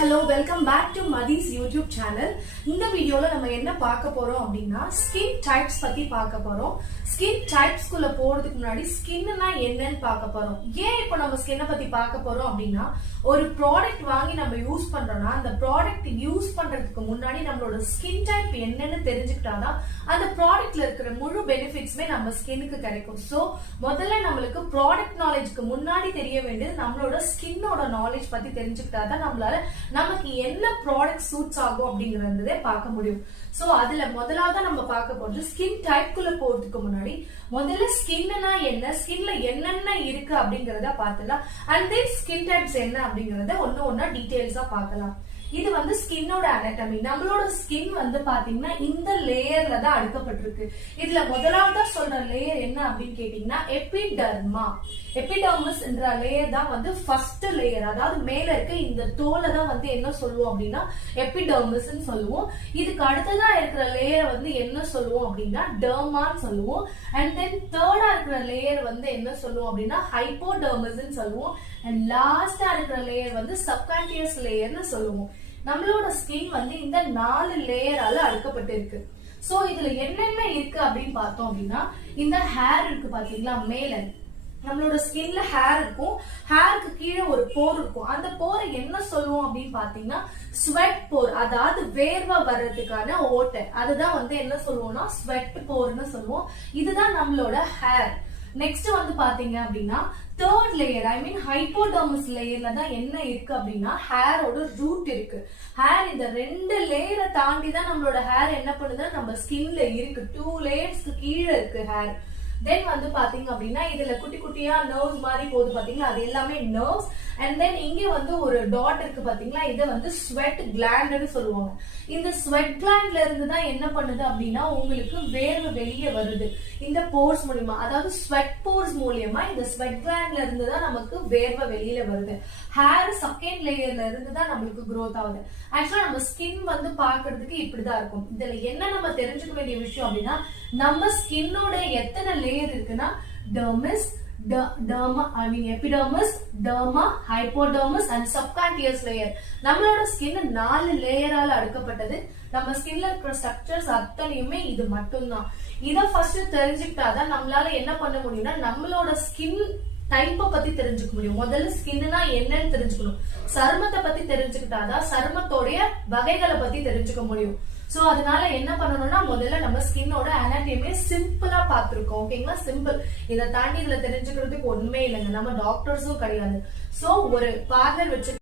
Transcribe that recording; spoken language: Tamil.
Hello, welcome back to Madhi's YouTube channel. இந்த வீடியோல நம்ம என்ன பார்க்க போறோம் அப்படின்னா ஸ்கின் டைப்ஸ் பத்தி பார்க்க போறோம். ஸ்கின் டைப்ஸ் குள்ள போறதுக்கு முன்னாடி ஸ்கின்னா என்னன்னு பார்க்க போறோம். ஏன் இப்போ நம்ம ஸ்கின்னை பத்தி பார்க்க போறோம் அப்படின்னா ஒரு ப்ராடக்ட் வாங்கி நம்ம யூஸ் பண்றோம்னா அந்த ப்ராடக்ட் யூஸ் பண்றதுக்கு முன்னாடி நம்மளோட ஸ்கின் டைப் என்னன்னு தெரிஞ்சுக்கிட்டாதான் அந்த ப்ராடக்ட்ல இருக்கிற முழு பெனிஃபிட்ஸ்மே நம்ம ஸ்கின்னுக்கு கிடைக்கும். சோ முதல்ல நம்மளுக்கு ப்ராடக்ட் நாலேஜ்க்கு முன்னாடி தெரிய வேண்டியது நம்மளோட ஸ்கின்னோட நாலேஜ் பத்தி தெரிஞ்சுக்கிட்டாதான் நம்மளால நமக்கு என்ன ப்ராடக்ட் சூட்ஸ் ஆகும் அப்படிங்கறதே பார்க்க முடியும். சோ அதுல முதலாவது நம்ம பார்க்க போறது ஸ்கின் டைப் குள்ள போறதுக்கு முன்னாடி முதல்ல ஸ்கின்னா என்ன, ஸ்கின்ல என்னென்ன இருக்கு அப்படிங்கறத பார்த்துலாம். அண்ட் தென் ஸ்கின் டைப்ஸ் என்ன அப்படிங்கறத ஒன்னா டீடைல்ஸா பார்க்கலாம். இது வந்து ஸ்கின்னோட அனாட்டமி. நம்மளோட ஸ்கின் வந்து பாத்தீங்கன்னா இந்த லேயர்ல தான் அடுக்கப்பட்டிருக்கு. இதுல முதலாவதா சொல்ற லேயர் என்ன அப்படின்னு கேட்டீங்கன்னா எபிடர்மா. எபிடர்மிஸ் என்ற லேயர் தான் வந்து ஃபர்ஸ்ட் லேயர். அதாவது மேல இருக்க இந்த தோலை தான் வந்து என்ன சொல்லுவோம் அப்படின்னா எபிடர்மிஸ் சொல்லுவோம். இதுக்கு அடுத்ததா இருக்கிற லேயர் வந்து என்ன சொல்லுவோம் அப்படின்னா டெர்மான்னு சொல்லுவோம். அண்ட் தென் தேர்டா இருக்கிற லேயர் வந்து என்ன சொல்லுவோம் அப்படின்னா ஹைப்போடெர்மிஸ் சொல்லுவோம். அண்ட் லாஸ்டா இருக்கிற லேயர் வந்து சப்கான்டியஸ் லேயர்னு சொல்லுவோம். நம்மளோட ஸ்கின் வந்து இந்த 4 லேயரால அடுக்கப்பட்டு இருக்கு. சோ இதுல என்னென்ன இருக்கு அப்படின்னு பார்த்தோம் அப்படின்னா இந்த ஹேர் இருக்கு பாத்தீங்களா, மேல நம்மளோட ஸ்கின்ல ஹேர் இருக்கும். ஹேருக்கு கீழே ஒரு போர் இருக்கும். அந்த போரை என்ன சொல்லுவோம் அப்படின்னு பாத்தீங்கன்னா ஸ்வெட் போர், அதாவது வேர்வை வர்றதுக்கான ஓட்டை. அதுதான் வந்து என்ன சொல்லுவோம்னா ஸ்வெட் போர்னு சொல்லுவோம். இதுதான் நம்மளோட ஹேர். நெக்ஸ்ட் வந்து பாத்தீங்க அப்படின்னா தேர்ட் லேயர், ஐ மீன் ஹைப்போடெர்மிஸ் லேயர்ல தான் என்ன இருக்கு அப்படின்னா ஹேரோட ரூட் இருக்கு. ஹேர் இந்த 2 லேயரை தாண்டி தான் நம்மளோட ஹேர் என்ன பண்ணுதுன்னா நம்ம ஸ்கின்ல இருக்கு. 2 லேயர்ஸ்க்கு கீழே இருக்கு ஹேர். தென் வந்து பாத்தீங்க அப்படின்னா இதுல குட்டி குட்டியா நர்வ்ஸ் மாதிரி போகுது பாத்தீங்களா, அது எல்லாமே நர்வ்ஸ். அண்ட் தென் இங்க வந்து ஒரு டாட் இருக்கு பாத்தீங்களா, இதை வந்து ஸ்வெட் கிளாண்ட்னு சொல்லுவாங்க. இந்த ஸ்வெட் கிளாண்ட்ல இருந்து தான் என்ன பண்ணுது அப்படின்னா உங்களுக்கு வேர்வை வெளியே வருது இந்த போர்ஸ் மூலியமா. அதாவது ஸ்வெட் போர்ஸ் மூலியமா இந்த ஸ்வெட் கிளாண்ட்ல இருந்து தான் நமக்கு வேர்வை வெளியில வருது. ஹேர் செகண்ட் லேயர்ல இருந்து தான் நம்மளுக்கு growth ஆகுது. ஆக்சுவலா நம்ம ஸ்கின் வந்து பாக்குறதுக்கு இப்படிதான் இருக்கும். இதுல என்ன நம்ம தெரிஞ்சுக்க வேண்டிய விஷயம் அப்படின்னா நம்ம ஸ்கின்னோட எத்தனை லேயர் இருக்குன்னா dermis, derma, I mean epidermis, derma, hypodermis and subcutaneous layer. நம்மளோட ஸ்கின் 4 லேயரால அடுக்கப்பட்டது. நம்ம ஸ்கின்ல இருக்கிற ஸ்ட்ரக்சர்ஸ் அத்தனையுமே இது மட்டும்தான். இத ஃபர்ஸ்ட் தெரிஞ்சுக்கிட்டாதான் நம்மளால என்ன பண்ண முடியும்னா நம்மளோட ஸ்கின் டைப்பை பத்தி தெரிஞ்சுக்க முடியும். முதல்ல ஸ்கின்னா என்னன்னு தெரிஞ்சுக்கணும். சருமத்தை பத்தி தெரிஞ்சுக்கிட்டாதான் சருமத்தோடைய வகைகளை பத்தி தெரிஞ்சுக்க முடியும். சோ அதனால என்ன பண்ணணும்னா முதல்ல நம்ம ஸ்கின்னோட அனாட்டமியை சிம்பிளா பாத்துருக்கோம். ஓகேங்களா, சிம்பிள். இதை தாண்டி இதுல தெரிஞ்சுக்கிறதுக்கு ஒண்ணுமே இல்லைங்க. நம்ம டாக்டர்ஸும் கிடையாது. சோ ஒரு பார்லர் வச்சு